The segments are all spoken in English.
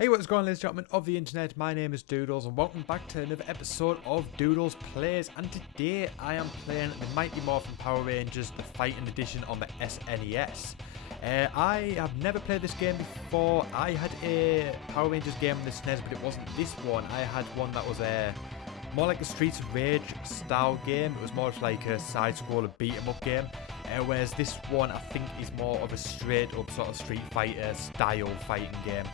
Hey, what's going on, ladies and gentlemen of the internet? My name is Doodles and welcome back to another episode of Doodles Plays, and today I am playing the Mighty Morphin Power Rangers, the Fighting Edition on the SNES. I have never played this game before. I had a Power Rangers game on the SNES, but it wasn't this one. I had one that was more like a Streets of Rage style game. It was more of like a side-scroller beat-em-up game. Whereas this one I think is more of a straight-up sort of Street Fighter style fighting game.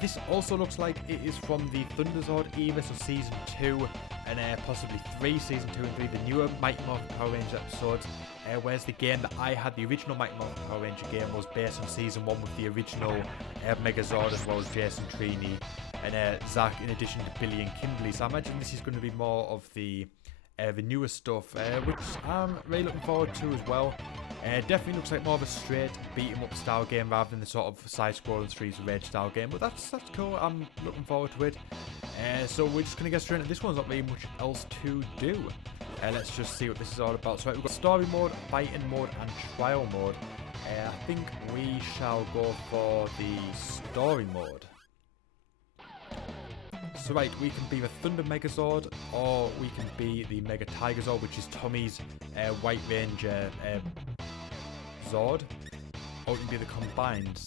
This also looks like it is from the Thunderzord era, so Season 2 and possibly 3, Season 2 and 3, the newer Mighty Morphin Power Rangers episodes. Whereas the game that I had, the original Mighty Morphin Power Ranger game, was based on Season 1 with the original Megazord as well as Jason, Trini and Zack, in addition to Billy and Kimberly. So I imagine this is going to be more of the newer stuff, which I'm really looking forward to as well. Definitely looks like more of a straight beat-em-up style game rather than the sort of side-scrolling Streets of Rage style game, but that's cool. I'm looking forward to it. So we're just going to get straight into this one. There's not really much else to do. Let's just see what this is all about. So we've got story mode, fighting mode and trial mode. I think we shall go for the story mode. So right, we can be the Thunder Megazord, or we can be the Mega Tigerzord, which is Tommy's White Ranger Zord, or we can be the combined.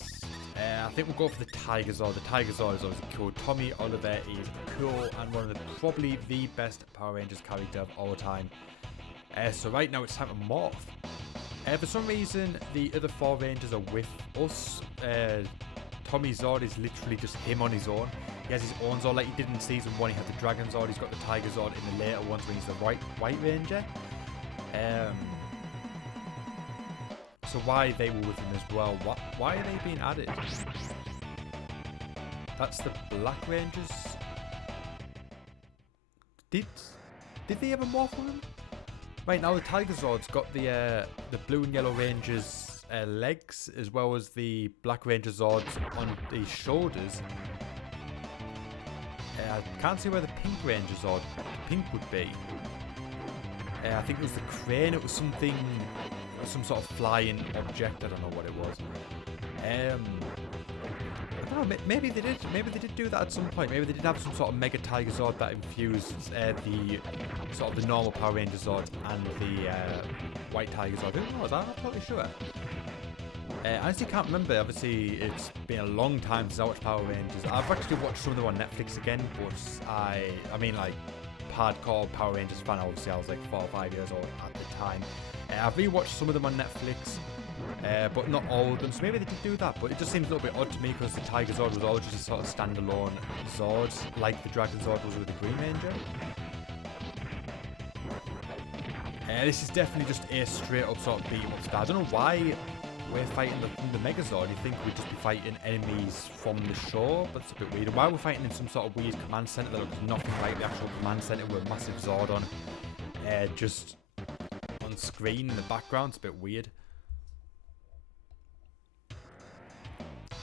I think we'll go for the Tigerzord. The Tigerzord is always cool. Tommy Oliver is cool and one of the probably the best Power Rangers character of all time. So right now it's time to morph. For some reason the other four Rangers are with us. Tommy Zord is literally just him on his own. He has his own Zord like he did in Season 1. He had the Dragon Zord, he's got the Tiger Zord in the later ones when he's the White Ranger. So why they were with him as well. Why are they being added? That's the Black Rangers. Did they ever morph on him? Right, now the Tiger Zord's got the Blue and Yellow Rangers legs, as well as the Black Ranger Zords on the shoulders. I can't see where the Pink Ranger Zord pink would be. I think it was the crane. It was something, some sort of flying object. I don't know what it was. I don't know. Maybe they did. Maybe they did do that at some point. Maybe they did have some sort of Mega Tiger Zord that infused the sort of the normal Power Ranger Zord and the White Tiger Zord. Who knows? I'm not totally sure. I honestly can't remember. Obviously, it's been a long time since I watched Power Rangers. I've actually watched some of them on Netflix again, but I mean, like, hardcore Power Rangers fan. Obviously, I was like 4 or 5 years old at the time. I've rewatched some of them on Netflix, but not all of them. So maybe they did do that, but it just seems a little bit odd to me because the Tiger Zord was all just a sort of standalone Zord, like the Dragon Zord was with the Green Ranger. This is definitely just a straight up sort of beat 'em up style. I don't know why we're fighting the Megazord. You think we'd just be fighting enemies from the shore, but it's a bit weird. Why we're fighting in some sort of weird command center that looks nothing like the actual command center with a massive Zord on, just on screen in the background. It's a bit weird.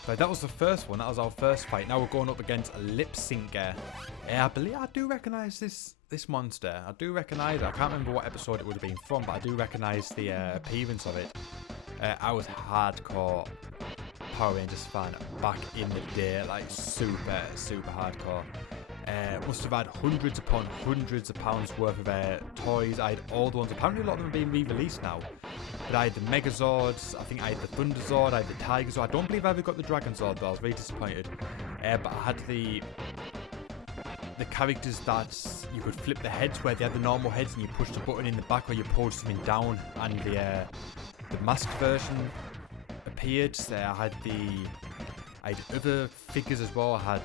So that was the first one. That was our first fight. Now we're going up against a lip syncer. I believe I do recognise this monster. I do recognise it. I can't remember what episode it would have been from, but I do recognise the appearance of it. I was hardcore Power Rangers fan back in the day, like super hardcore. Must have had hundreds upon hundreds of pounds worth of toys. I had all the ones. Apparently a lot of them are being re-released now. But I had the Megazords, I think I had the Thunderzord, I had the Tiger Zord. I don't believe I ever got the Dragon Zord though, I was very disappointed. But I had the characters that you could flip the heads, where they had the normal heads and you push the button in the back where you pulled something down, and the masked version appeared. I had other figures as well. I had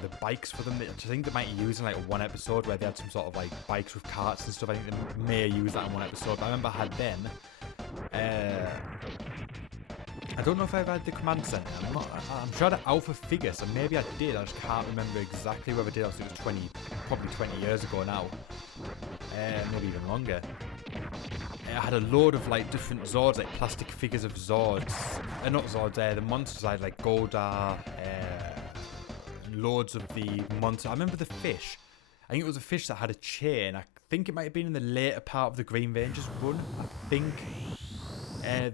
the bikes for them. I think they might use in like one episode where they had some sort of like bikes with carts and stuff. I think they may use that in one episode, but I remember I had them. I don't know if I ever had the command center. I'm sure I had Alpha figure, so maybe I did. I just can't remember exactly whether I did. Obviously it was probably 20 years ago now. Maybe even longer. I had a load of like different Zords, like plastic figures of Zords. Not Zords, the monsters. I had like Goldar, loads of the monsters. I remember the fish. I think it was a fish that had a chain. I think it might have been in the later part of the Green Ranger's run. I think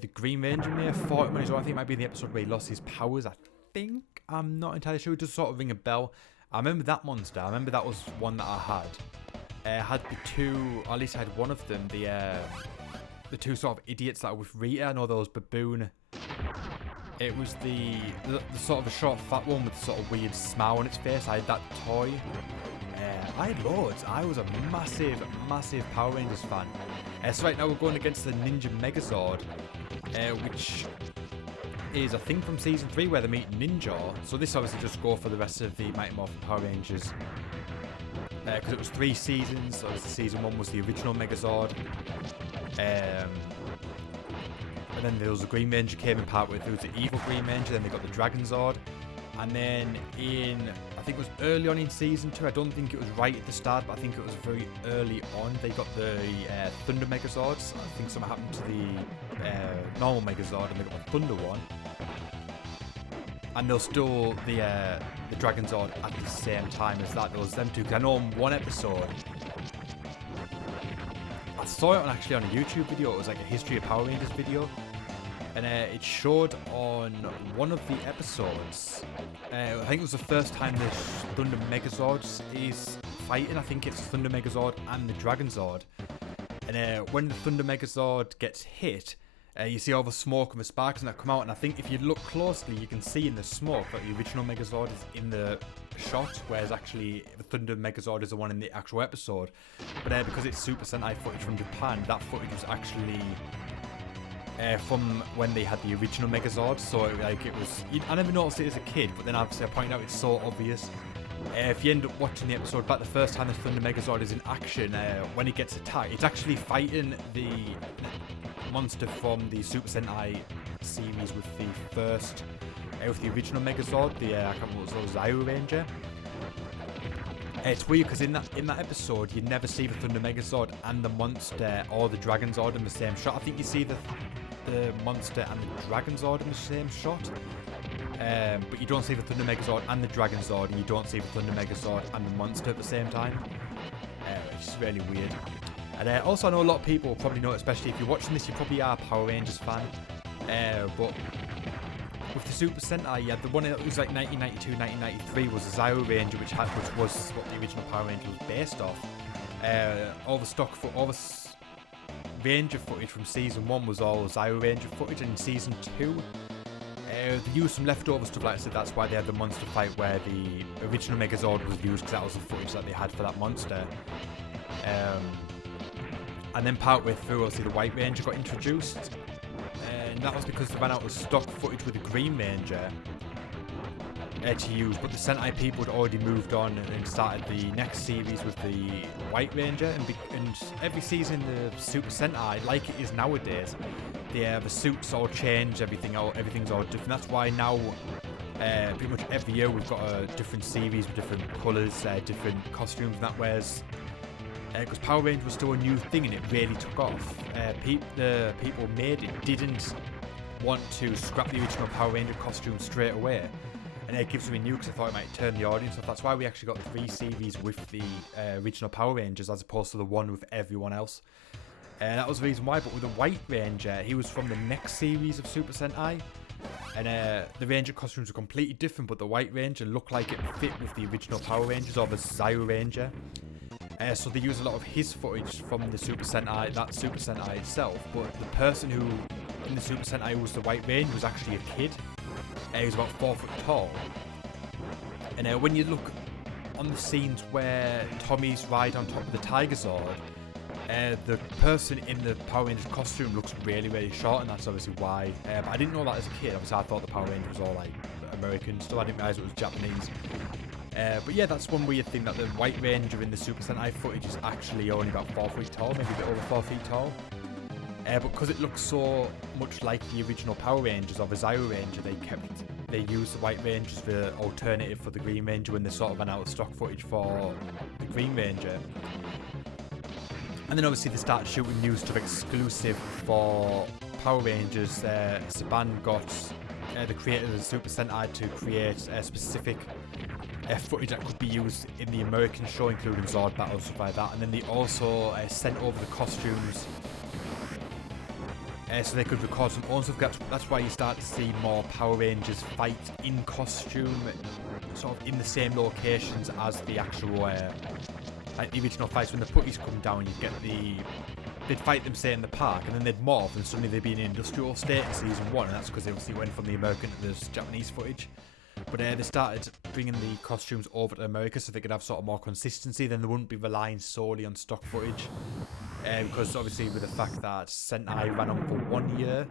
the Green Ranger may have fought him on his own. I think it might be in the episode where he lost his powers. I think. I'm not entirely sure. It does sort of ring a bell. I remember that monster. I remember that was one that I had. I had the two, or at least I had one of them, the two sort of idiots that were with Rita. I know those baboon. It was the sort of a short fat one with sort of weird smile on its face. I had that toy. I had loads. I was a massive Power Rangers fan. So right now we're going against the Ninja Megazord, which is a thing from Season 3 where they meet Ninja. So this obviously just go for the rest of the Mighty Morphin Power Rangers. Because it was 3 seasons. So Season 1 was the original Megazord. And then there was the Green Ranger came in part with. There was the evil Green Ranger, then they got the Dragon Zord. And then I think it was early on in Season 2, I don't think it was right at the start, but I think it was very early on, they got the Thunder Megazords. I think something happened to the normal Megazord and they got the Thunder one. And they'll still the Dragon Zord at the same time as that. There was them two, because I know on one episode, I saw it actually on a YouTube video. It was like a History of Power Rangers video. And it showed on one of the episodes, I think it was the first time the Thunder Megazord is fighting. I think it's Thunder Megazord and the Dragon Zord. And when the Thunder Megazord gets hit, you see all the smoke and the sparks and that come out. And I think if you look closely, you can see in the smoke that the original Megazord is in the shot, whereas actually the Thunder Megazord is the one in the actual episode. But because it's Super Sentai footage from Japan, that footage was actually from when they had the original Megazord. So it was, I never noticed it as a kid, but then obviously I pointed out it's so obvious. If you end up watching the episode back the first time the Thunder Megazord is in action, when it gets attacked, it's actually fighting the monster from the Super Sentai series with the first, with the original Megazord, I can't remember what it was, Zio Ranger. It's weird because in that episode you never see the Thunder Megazord and the monster or the Dragon Zord in the same shot. I think you see the monster and the Dragon Zord in the same shot, but you don't see the Thunder Megazord and the Dragon Zord, and you don't see the Thunder Megazord and the monster at the same time. It's just really weird. And also I know a lot of people probably know, especially if you're watching this, you probably are a Power Rangers fan, but with the Super Sentai, yeah, the one that was like 1992, 1993 was the Zio Ranger, which was what the original Power Ranger was based off. All the Ranger footage from Season 1 was all Zio Ranger footage, and in Season 2, they used some leftover stuff, like I said. That's why they had the monster fight where the original Megazord was used, because that was the footage that they had for that monster. And then partway through, obviously, the White Ranger got introduced. And that was because they ran out of stock footage with the Green Ranger to use, but the Sentai people had already moved on and started the next series with the White Ranger, and every season the Super Sentai, like it is nowadays, the suits all change, everything's all different. That's why now pretty much every year we've got a different series with different colours, different costumes and that, whereas because Power Rangers was still a new thing and it really took off. The people made it didn't want to scrap the original Power Ranger costume straight away, and it gives me new, because I thought it might turn the audience off. That's why we actually got 3 series with the original Power Rangers as opposed to the one with everyone else. That was the reason why. But with the White Ranger, he was from the next series of Super Sentai, and the Ranger costumes were completely different, but the White Ranger looked like it fit with the original Power Rangers or the Zio Ranger. So they use a lot of his footage from the Super Sentai, that Super Sentai itself, but the person who in the Super Sentai who was the White Ranger was actually a kid. He was about 4 foot tall. And when you look on the scenes where Tommy's ride on top of the Tiger Zord, the person in the Power Rangers costume looks really, really short, and that's obviously why. But I didn't know that as a kid. Obviously I thought the Power Rangers was all like American stuff. I didn't realise it was Japanese. But yeah, that's one weird thing, that the White Ranger in the Super Sentai footage is actually only about 4 feet tall, maybe a bit over 4 feet tall. But because it looks so much like the original Power Rangers or the Zio Ranger, they used the White Ranger as the alternative for the Green Ranger when they sort of ran out of stock footage for the Green Ranger. And then obviously they started shooting new stuff exclusive for Power Rangers. Saban got the creator of the Super Sentai to create a specific footage that could be used in the American show, including Zord battles, stuff like that. And then they also sent over the costumes so they could record some own stuff. That's why you start to see more Power Rangers fight in costume, sort of in the same locations as the actual, like the original fights. When the putties come down, you'd get they'd fight them, say, in the park, and then they'd morph, and suddenly they'd be in an industrial state in season 1, and that's because they obviously went from the American to the Japanese footage. But they started bringing the costumes over to America so they could have sort of more consistency, then they wouldn't be relying solely on stock footage. Because obviously with the fact that Sentai ran on for 1 year,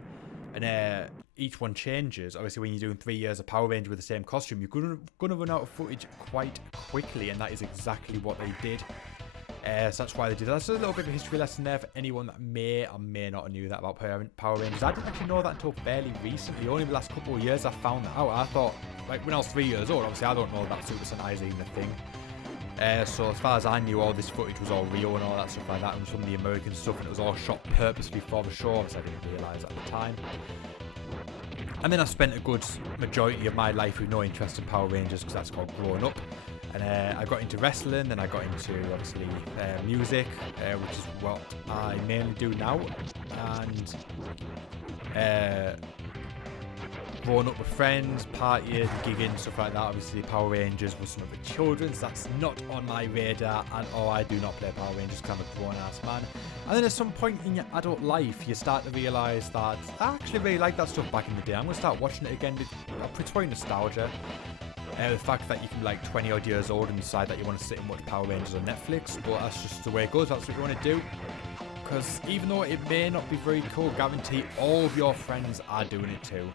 and each one changes, obviously when you're doing 3 years of Power Ranger with the same costume, you're going to run out of footage quite quickly, and that is exactly what they did. So that's why they did that. That's a little bit of a history lesson there for anyone that may or may not have knew that about Power Rangers. I didn't actually know that until fairly recently. Only the last couple of years I found that out. I thought, like, when I was 3 years old, obviously I don't know that Super Sentai is even a thing. So as far as I knew, all this footage was all real and all that stuff like that, and some of the American stuff, and it was all shot purposely for the show, which I didn't realise at the time. And then I spent a good majority of my life with no interest in Power Rangers, because that's called growing up. And I got into wrestling, then I got into, obviously, music, which is what I mainly do now. And growing up with friends, partying, gigging, stuff like that. Obviously, Power Rangers was some of the children's. That's not on my radar, and I do not play Power Rangers because I'm a grown-ass man. And then at some point in your adult life, you start to realise that I actually really liked that stuff back in the day. I'm going to start watching it again. It's probably nostalgia. The fact that you can be like 20 odd years old and decide that you want to sit and watch Power Rangers on Netflix, but that's just the way it goes. That's what you want to do. Because even though it may not be very cool, guarantee all of your friends are doing it too,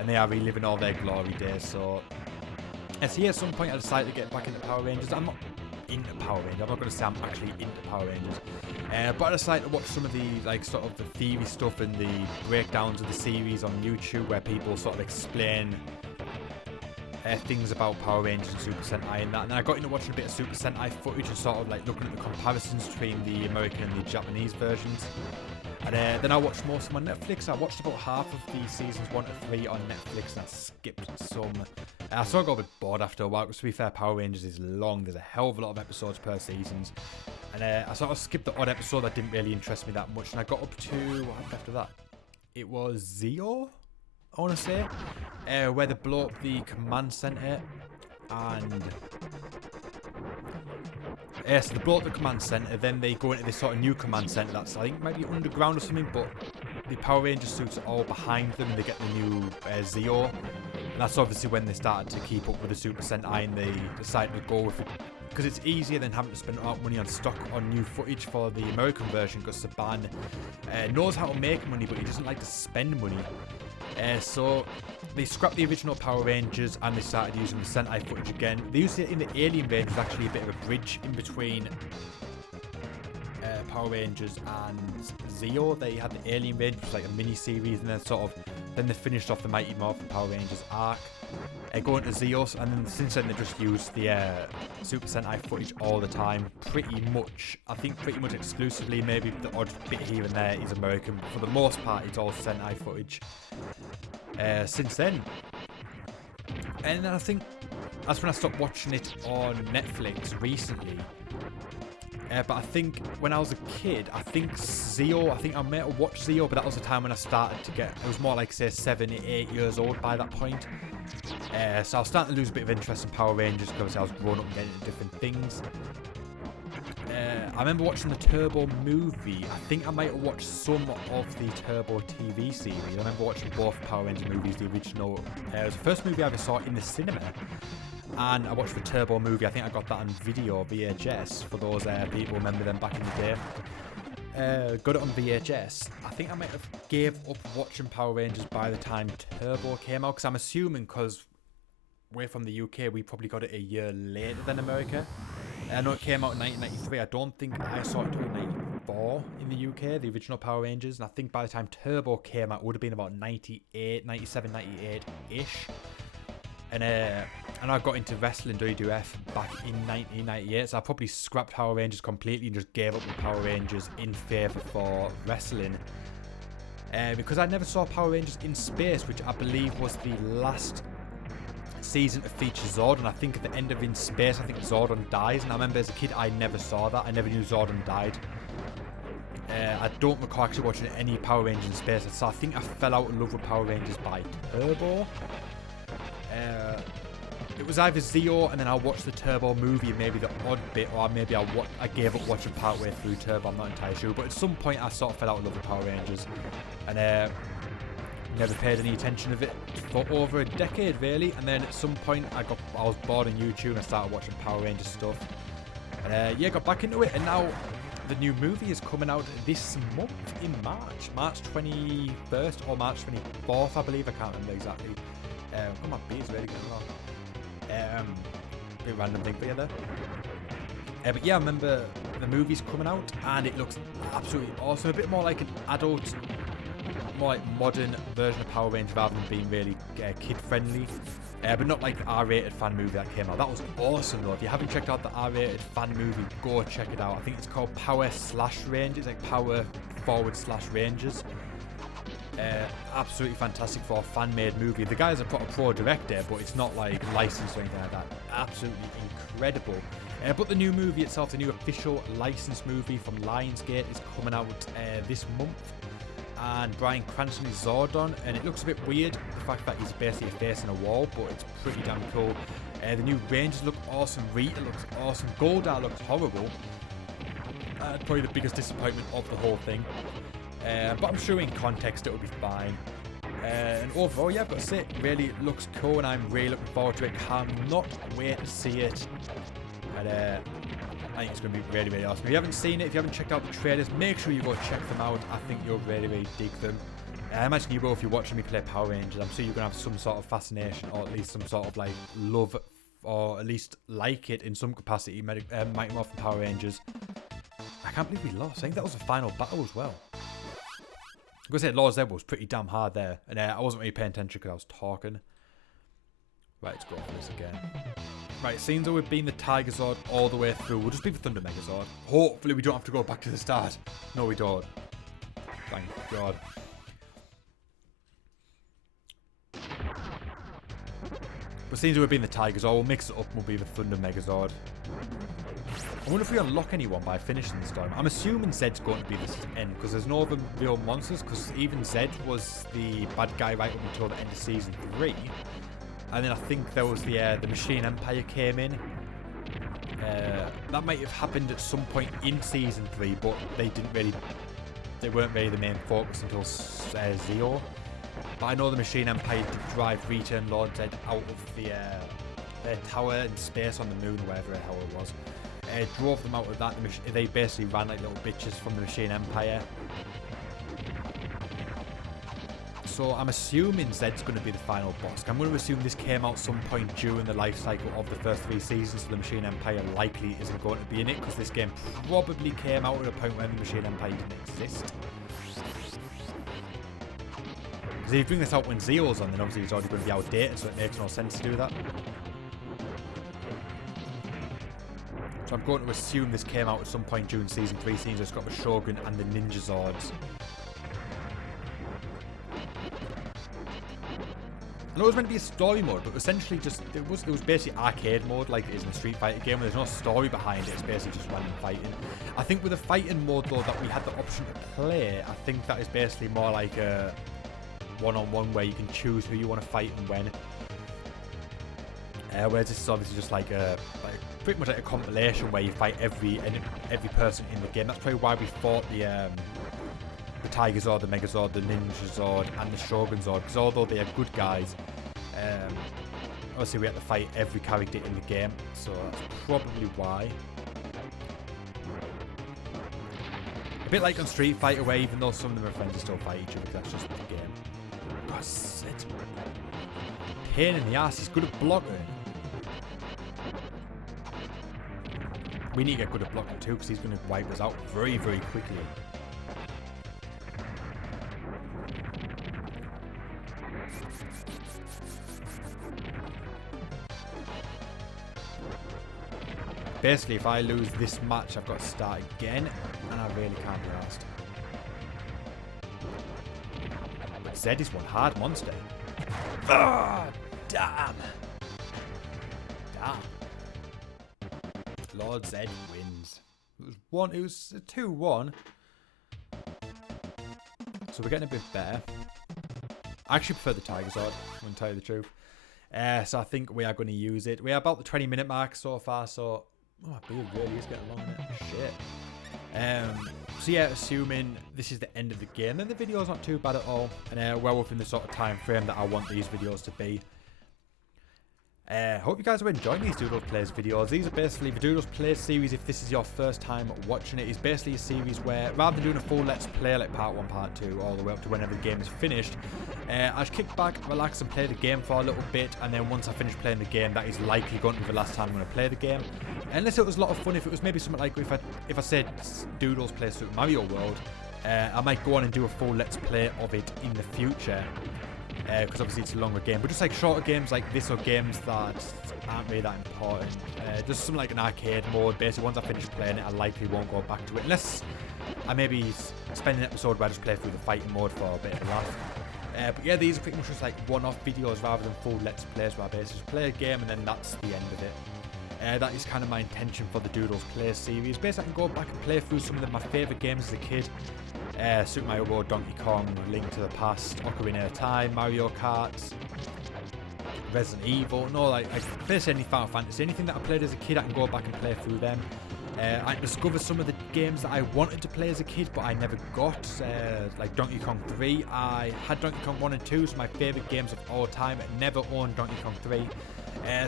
and they are reliving all their glory days. So at some point I decided to get back into Power Rangers. I'm not into Power Rangers. I'm not going to say I'm actually into Power Rangers, but I decided to watch some of the like sort of the theory stuff and the breakdowns of the series on YouTube, where people sort of explain things about Power Rangers and Super Sentai and that. And then I got into watching a bit of Super Sentai footage and sort of like looking at the comparisons between the American and the Japanese versions. And then I watched most of them on Netflix. I watched about half of the seasons 1 to 3 on Netflix, and I skipped some. I sort of got a bit bored after a while, because to be fair, Power Rangers is long. There's a hell of a lot of episodes per season. And I sort of skipped the odd episode that didn't really interest me that much. And I got up to, what happened after that? It was Zeo, I want to say, where they blow up the command center, and so they blow up the command center, then they go into this sort of new command center that's, I think, might be underground or something, but the Power Ranger suits are all behind them, and they get the new Zeo, and that's obviously when they started to keep up with the Super Sentai, and they decided to go with it, because it's easier than having to spend money on stock on new footage for the American version, because Saban knows how to make money, but he doesn't like to spend money. So they scrapped the original Power Rangers and they started using the Sentai footage again. They used it in the Alien range, was actually a bit of a bridge in between Power Rangers and Zeo. They had the Alien range, which was like a mini-series, and then they finished off the Mighty Morphin Power Rangers arc. Going to Zeus, and then since then they just used the Super Sentai footage all the time, pretty much exclusively. Maybe the odd bit here and there is American, but for the most part it's all Sentai footage since then. And then I think that's when I stopped watching it on Netflix recently. But I think when I was a kid, I think I might have watched Zeo, but that was the time when I started to get, it was more like, say, 7, 8 years old by that point. So I was starting to lose a bit of interest in Power Rangers, because I was growing up and getting into different things. I remember watching the Turbo movie. I think I might have watched some of the Turbo TV series. I remember watching both Power Rangers movies, the original. It was the first movie I ever saw in the cinema. And I watched the Turbo movie. I think I got that on video, VHS, for those people who remember them back in the day. Got it on VHS. I think I might have gave up watching Power Rangers by the time Turbo came out, because I'm assuming, because we're from the UK, we probably got it a year later than America. I know it came out in 1993. I don't think I saw it until 94 in the UK, the original Power Rangers. And I think by the time Turbo came out, it would have been about 98, 97, 98-ish. And I got into wrestling, WWF, back in 1998, so I probably scrapped Power Rangers completely and just gave up the Power Rangers in favour for wrestling. Because I never saw Power Rangers in Space, which I believe was the last season to feature Zordon. I think at the end of In Space, I think Zordon dies, and I remember as a kid I never saw that. I never knew Zordon died. I don't recall actually watching any Power Rangers in space, so I think I fell out of love with Power Rangers by Turbo. It was either Zeo, and then I watched the Turbo movie, maybe the odd bit, or maybe I gave up watching partway through Turbo. I'm not entirely sure, but at some point I sort of fell out of love with Power Rangers, and never paid any attention of it for over a decade, really. And then at some point I was bored on YouTube and I started watching Power Rangers stuff, and yeah, got back into it. And now the new movie is coming out this month in March 21st or March 24th, I believe. I can't remember exactly. Oh, my beard's really going on. Bit random thing for you there. But yeah, I remember the movie's coming out and it looks absolutely awesome. A bit more like an adult, more like modern version of Power Rangers rather than being really kid friendly. But not like the R-rated fan movie that came out. That was awesome though. If you haven't checked out the R-rated fan movie, go check it out. I think it's called Power/Rangers, like Power/Rangers. Absolutely fantastic for a fan-made movie. The guy's a pro director, but it's not like licensed or anything like that. Absolutely incredible. But the new movie itself, the new official licensed movie from Lionsgate, is coming out this month. And Bryan Cranston is Zordon, and it looks a bit weird, the fact that he's basically a face in a wall, but it's pretty damn cool. The new Rangers look awesome, Rita looks awesome, Goldar looks horrible. Probably the biggest disappointment of the whole thing. But I'm sure in context it'll be fine. And overall, yeah, I've got to say, it really looks cool, and I'm really looking forward to it. Cannot wait to see it. And I think it's going to be really, really awesome. If you haven't seen it, if you haven't checked out the trailers, make sure you go check them out. I think you'll really, really dig them. I imagine you will if you're watching me play Power Rangers. I'm sure you're going to have some sort of fascination, or at least some sort of like love, or at least like it in some capacity. Mighty Morphin Power Rangers. I can't believe we lost. I think that was the final battle as well. I'm going to say Lord Zed was pretty damn hard there. And I wasn't really paying attention because I was talking. Right, let's go for this again. Right, seems though we've been the Tiger Zord all the way through. We'll just be the Thunder Megazord. Hopefully we don't have to go back to the start. No, we don't. Thank God. But seems we've been the Tiger Zord. We'll mix it up and we'll be the Thunder Megazord. I wonder if we unlock anyone by finishing the storm. I'm assuming Zed's going to be this end because there's no other real monsters, because even Zed was the bad guy right up until the end of Season 3. And then I think there was the Machine Empire came in. That might have happened at some point in Season 3, but they weren't really the main focus until Zeo. But I know the Machine Empire did drive Rita and Lord Zed out of their tower in space on the moon, wherever the hell it was. Drove them out of that. They basically ran like little bitches from the Machine Empire. So I'm assuming Zed's going to be the final boss. I'm going to assume this came out some point during the life cycle of the first 3 seasons, so the Machine Empire likely isn't going to be in it, because this game probably came out at a point when the Machine Empire didn't exist. Because if you bring this out when Zeo's on, then obviously it's already going to be outdated, so it makes no sense to do that. So I'm going to assume this came out at some point during Season 3, seeing it's got the Shogun and the Ninja Zords. I know it was meant to be a story mode, but essentially just it was basically arcade mode like it is in a Street Fighter game, where there's no story behind it. It's basically just random fighting. I think with the fighting mode though that we had the option to play, I think that is basically more like a one-on-one where you can choose who you want to fight and when. Whereas this is obviously just like pretty much like a compilation where you fight every person in the game. That's probably why we fought the Tiger Zord, the Megazord, the Ninja Zord, and the Shogun Zord, because although they are good guys, obviously we had to fight every character in the game, so that's probably why. A bit like on Street Fighter, where even though some of them are friends, they still fight each other, because that's just the game. God, it's pain in the ass. He's good at blocking. We need to get good at blocking too, because he's going to wipe us out very, very quickly. Basically, if I lose this match, I've got to start again, and I really can't be arsed. But Zed is one hard monster. Ah, damn. Damn. Lord Zed wins. It was a 2-1. so we're getting a bit better. I actually prefer the Tiger Sword, I'm going to tell you the truth. So I think we are going to use it. We're about the 20-minute mark so far, so... Oh, my beard really is getting long in it. Shit. So yeah, assuming this is the end of the game, then the video's not too bad at all. And well within the sort of time frame that I want these videos to be. Hope you guys are enjoying these Doodles Plays videos. These are basically the Doodles Plays series. If this is your first time watching it, is basically a series where rather than doing a full let's play like part 1, part 2, all the way up to whenever the game is finished, I just kick back, relax and play the game for a little bit, and then once I finish playing the game, that is likely going to be the last time I'm going to play the game. Unless it was a lot of fun, if it was maybe something like if I said Doodles Play Super Mario World, I might go on and do a full let's play of it in the future. Because obviously it's a longer game, but just like shorter games like this or games that aren't really that important, just something like an arcade mode. Basically, once I finish playing it, I likely won't go back to it unless I maybe spend an episode where I just play through the fighting mode for a bit of a laugh. But yeah, these are pretty much just like one-off videos rather than full let's plays where I basically just play a game and then that's the end of it. That is kind of my intention for the Doodles Plays series. Basically, I can go back and play through some of my favourite games as a kid. Super Mario World, Donkey Kong, Link to the Past, Ocarina of Time, Mario Kart, Resident Evil, like basically any Final Fantasy, anything that I played as a kid, I can go back and play through them. I discovered some of the games that I wanted to play as a kid, but I never got, like Donkey Kong 3. I had Donkey Kong 1 and 2, so my favourite games of all time. I never owned Donkey Kong 3.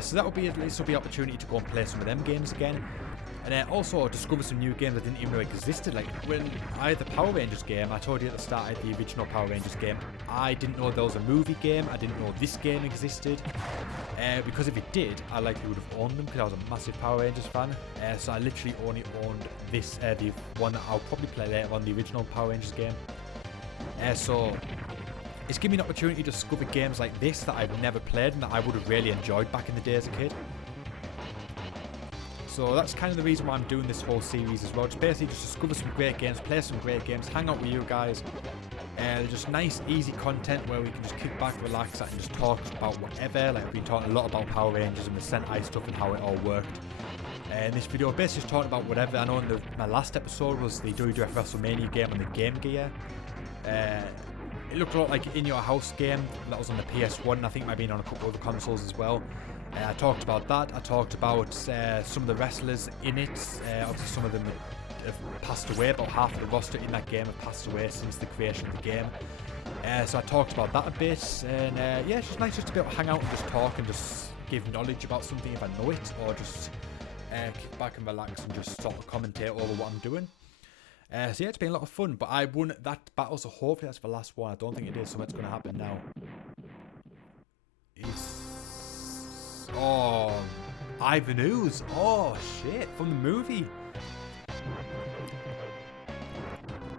So that will be at least the opportunity to go and play some of them games again. And also discover some new games that didn't even know existed. Like when I had the Power Rangers game, I told you at the start of the original Power Rangers game, I didn't know there was a movie game. I didn't know this game existed. Because if it did, I likely would have owned them because I was a massive Power Rangers fan. So I literally only owned this, the one that I'll probably play later on, the original Power Rangers game. So it's given me an opportunity to discover games like this that I've never played and that I would have really enjoyed back in the day as a kid. So that's kind of the reason why I'm doing this whole series as well. Just basically just discover some great games, play some great games, hang out with you guys. They're just nice, easy content where we can just kick back, relax, and just talk about whatever. Like I've been talking a lot about Power Rangers and the Sentai stuff and how it all worked. In this video, basically just talking about whatever. I know in my last episode was the WWF WrestleMania game on the Game Gear. It looked a lot like In Your House game that was on the PS1, and I think it might have been on a couple other consoles as well. I talked about that. I talked about some of the wrestlers in it. Obviously some of them have passed away. About half of the roster in that game have passed away since the creation of the game. So I talked about that a bit. And yeah, it's just nice just to be able to hang out and just talk and just give knowledge about something if I know it, or just kick back and relax and just sort of commentate over what I'm doing. So yeah, it's been a lot of fun, but I won that battle, so hopefully that's the last one. I don't think it is, so what's going to happen now? Oh, Ivan Ooze. Oh, shit. From the movie.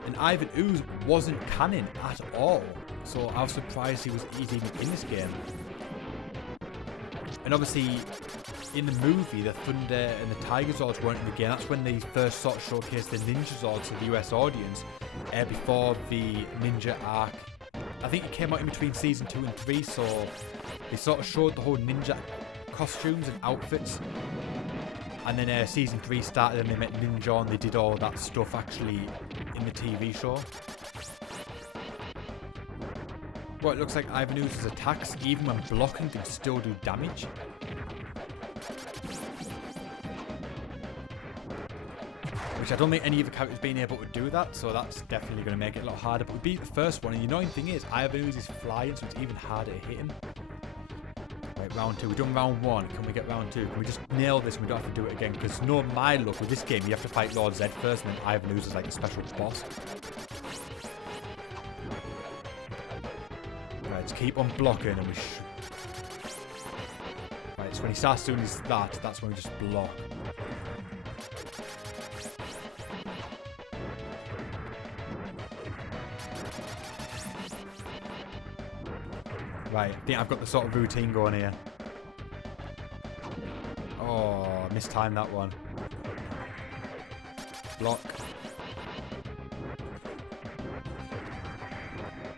And Ivan Ooze wasn't canon at all. So I was surprised he was even in this game. And obviously, in the movie, the Thunder and the Tiger Zords weren't in the game. That's when they first sort of showcased the Ninja Zords to the US audience. Before the Ninja arc. I think it came out in between season 2 and 3, so they sort of showed the whole ninja costumes and outfits, and then season 3 started and they met Ninja and they did all that stuff actually in the TV show. Well, it looks like Ivan Ooze's attacks, even when blocking, can still do damage. Which I don't think any of the characters being able to do that, so that's definitely going to make it a lot harder. But we beat the first one, and the annoying thing is Ivan Ooze is flying, so it's even harder to hit him. Right, round 2. We've done round 1. Can we get round 2? Can we just nail this and we don't have to do it again? Because no, my luck with this game, you have to fight Lord Zed first, and then Ivan Ooze is like a special boss. Right, let's keep on blocking, and we Right, so when he starts doing that's when we just block. Right, I think I've got the sort of routine going here. Oh, I mistimed that one. Block.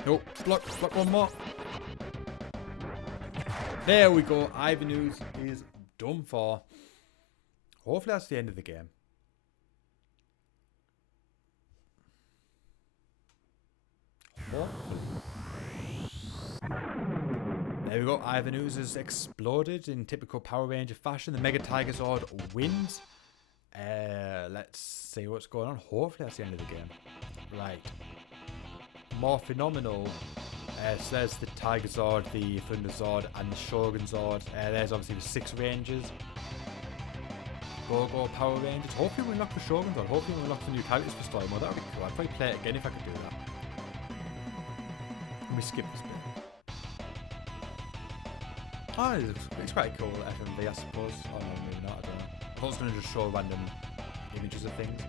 Nope, block one more. There we go. Ivan Ooze is done for. Hopefully that's the end of the game. Hopefully. There we go. Ivan Ooze has exploded in typical Power Ranger fashion. The Mega Tigazord wins. Let's see what's going on. Hopefully that's the end of the game. Right. More phenomenal. So there's the Tigazord, the Thunderzord, and the Shogun Zord. There's obviously the 6 Rangers. Go Power Rangers. Hopefully we unlock the Shogun Zord. Hopefully we unlock the new characters for story mode. That would be cool. I'd probably play it again if I could do that. Let me skip this bit. Oh, it's quite cool FMV, I suppose. Oh no, maybe not. I don't know. I thought it was going to just show random images of things.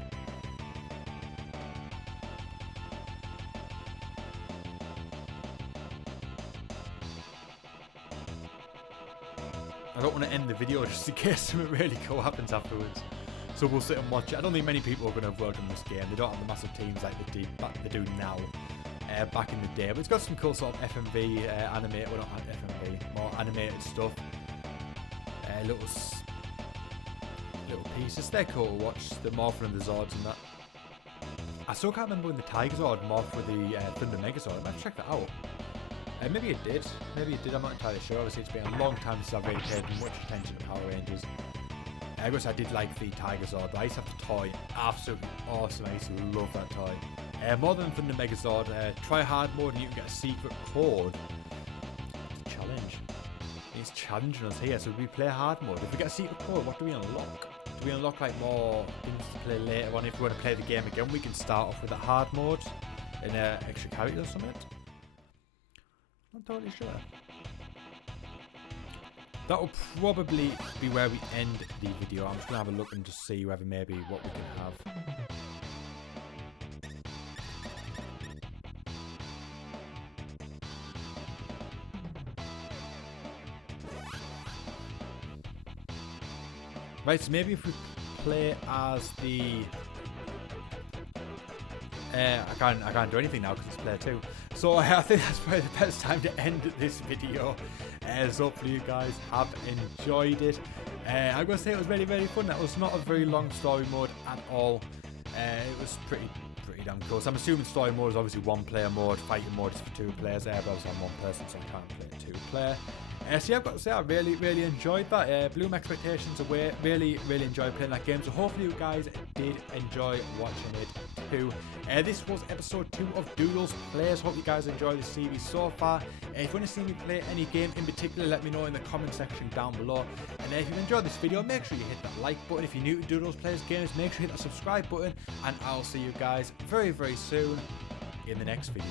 I don't want to end the video just in case something really cool happens afterwards. So we'll sit and watch it. I don't think many people are going to have worked on this game. They don't have the massive teams like they do now. Back in the day, but it's got some cool sort of FMV animated, well not FMV, more animated stuff. Little pieces. They're cool to watch. The morphing of the Zords and that. I still can't remember when the Tigazord morphed with the Thunder Megazord. I might have to check that out. Maybe it did. Maybe it did. I'm not entirely sure. Obviously, it's been a long time since I've really paid much attention to Power Rangers. I guess I did like the Tigazord, but I used to have the toy. Absolutely awesome. I used to love that toy. More than Thunder Megazord, try hard mode and you can get a secret code. It's a challenge. It's challenging us here, so we play hard mode. If we get a secret code, what do we unlock? Do we unlock like more things to play later on? If we want to play the game again, we can start off with that hard mode and extra characters or something. Not totally sure. That will probably be where we end the video. I'm just going to have a look and just see whether maybe what we can have. Right, so maybe if we play as the... I can't do anything now because it's player 2. So I think that's probably the best time to end this video. So hopefully you guys have enjoyed it. I'm going to say it was very, very fun. That was not a very long story mode at all. It was pretty damn cool. So I'm assuming story mode is obviously 1-player mode. Fighting mode is for 2 players. But obviously I'm 1 person, so I can't play 2-player. So yeah, I've got to say I really enjoyed that. Blew my expectations away. Really enjoyed playing that game. So hopefully you guys did enjoy watching it too. This was episode 2 of Doodles Plays. Hope you guys enjoyed the series so far. If you want to see me play any game in particular, let me know in the comment section down below. And if you've enjoyed this video, make sure you hit that like button. If you're new to Doodles Plays games, make sure you hit that subscribe button. And I'll see you guys very soon in the next video.